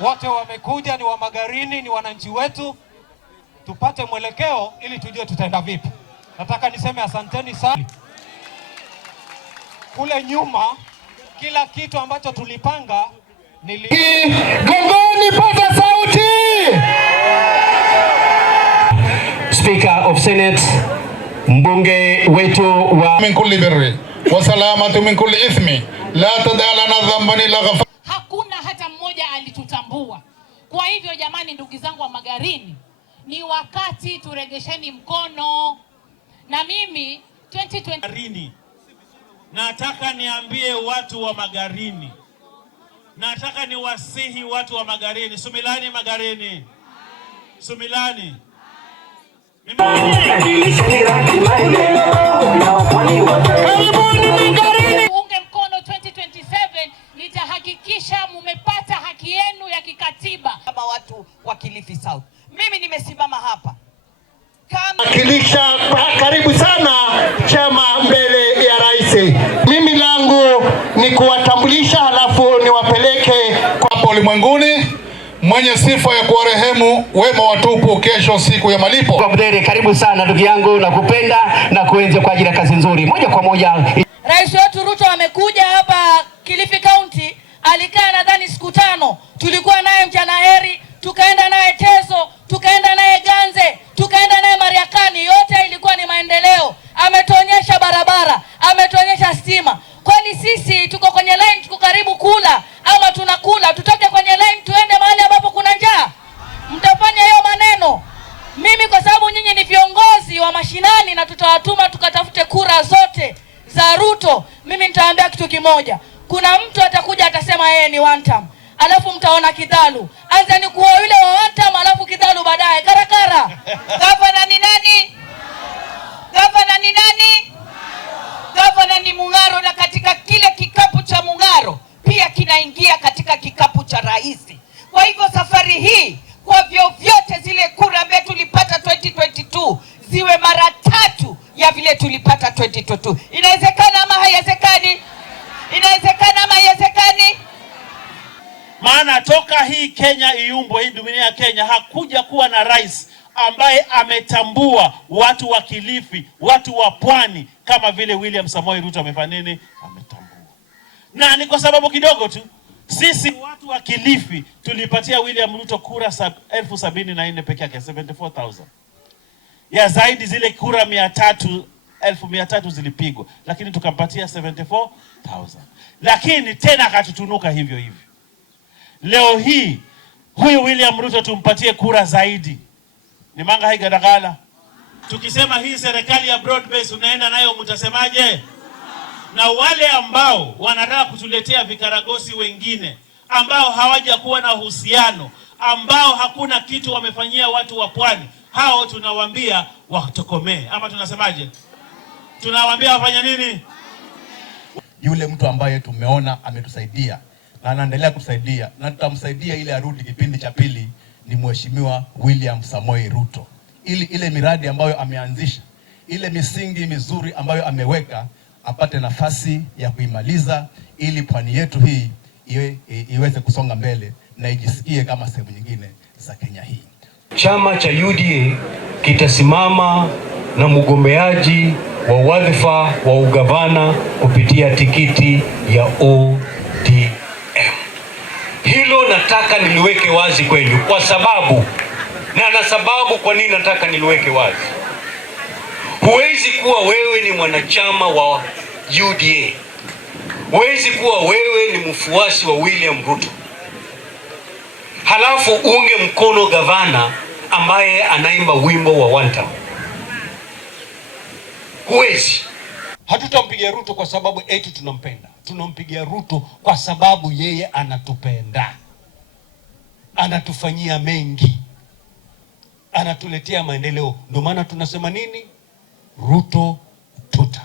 wote wamekuja, ni wa Magarini, ni wananchi wetu, tupate mwelekeo ili tujue tutaenda vipi. Nataka niseme asanteni sana. Kule nyuma kila kitu ambacho tulipanga Gongoni, pata sauti. Speaker of Senate, mbunge wetu wa min kulli birri wa salamatu min kulli ithmi la tadalana dhanban ila ghafar. Hakuna hata mmoja alitutambua. Kwa hivyo jamani, ndugu zangu wa Magarini, ni wakati turegesheni mkono. Na mimi 2020 nataka niambie watu wa Magarini, nataka niwasihi watu wa Magarini, sumilani Magarini, sumilani. Unge mkono 2027, nitahakikisha mumepata haki yenu ya kikatiba. Kama watu wa Kilifi South, mimi nimesimama hapa kama wakilisha karibu sana chama mbele ya rais. Mimi langu ni kuwatambulisha, halafu niwapeleke kwa ulimwenguni, mwenye sifa ya kuwarehemu wema watupu kesho siku ya malipo. Kwa Mdere, karibu sana ndugu yangu, na kupenda na kuenzi kwa ajili ya kazi nzuri. Moja kwa moja Rais wetu Ruto amekuja hapa Kilifi County, alikaa nadhani siku 5. Tulikuwa naye Mjanaheri, tukaenda naye Teso, tukaenda naye Ganze, tukaenda naye Mariakani. Yote ilikuwa ni maendeleo. Ametuonyesha barabara, ametuonyesha stima. Kwani sisi tuko kwenye line, tuko karibu kula ama tunakula? Tutoke kwenye line tuende mahali ambapo kuna njaa? Mtafanya hiyo maneno? Mimi kwa sababu nyinyi ni viongozi wa mashinani na tutawatuma tukatafute kura zote za Ruto, mimi nitaambia kitu kimoja. Kuna mtu atakuja atasema yeye ni one term, alafu mtaona Kidhalu. Anzeni kuwa yule wa one term, alafu Kidhalu baadaye. Karakara. Gavana ni nani? Gavana ni nani? Gavana ni Mung'aro, na katika kile kikapu cha Mung'aro pia kinaingia katika kikapu cha rais. Kwa hivyo safari hii, kwa vyovyote zile kura ambazo tulipata 2022 ziwe mara 3 ya vile tulipata 2022. Inawezekana ama haiwezekani? Inawezekana ama haiwezekani? Maana toka hii Kenya iumbwe, hii dunia ya Kenya, hakuja kuwa na rais ambaye ametambua watu wa Kilifi, watu wa pwani kama vile William Samoei Ruto amefanya nini? Ametambua. Na ni kwa sababu kidogo tu sisi watu wa Kilifi tulipatia William Ruto kura 74,000 peke yake, 74,000. Ya zaidi zile kura 100,000 zilipigwa, lakini tukampatia 74,000. Lakini tena akatutunuka hivyo hivyo. Leo hii huyu William Ruto tumpatie kura zaidi, ni manga haigadagala. Tukisema hii serikali ya broad base unaenda nayo, mtasemaje? Na wale ambao wanataka kutuletea vikaragosi wengine ambao hawaja kuwa na uhusiano, ambao hakuna kitu wamefanyia watu wa pwani, hao tunawaambia watokomee. Ama tunasemaje? Tunawaambia wafanya nini? Yule mtu ambaye tumeona ametusaidia na anaendelea kusaidia na tutamsaidia ile arudi kipindi cha pili ni Mheshimiwa William Samoei Ruto. Ili ile miradi ambayo ameanzisha, ile misingi mizuri ambayo ameweka, apate nafasi ya kuimaliza ili pwani yetu hii iweze kusonga mbele na ijisikie kama sehemu nyingine za Kenya hii. Chama cha UDA kitasimama na mgombeaji wa wadhifa wa ugavana kupitia tikiti ya ODM. Hilo nataka niliweke wazi kwenu, kwa sababu kwa nini nataka niliweke wazi. Huwezi kuwa wewe ni mwanachama wa UDA, huwezi kuwa wewe ni mfuasi wa William Ruto, halafu unge mkono gavana ambaye anaimba wimbo wa one term. Huwezi. Hatutampigia Ruto kwa sababu eti tunampenda. Tunampigia Ruto kwa sababu yeye anatupenda, anatufanyia mengi, anatuletea maendeleo. Ndio maana tunasema nini? Ruto tuta.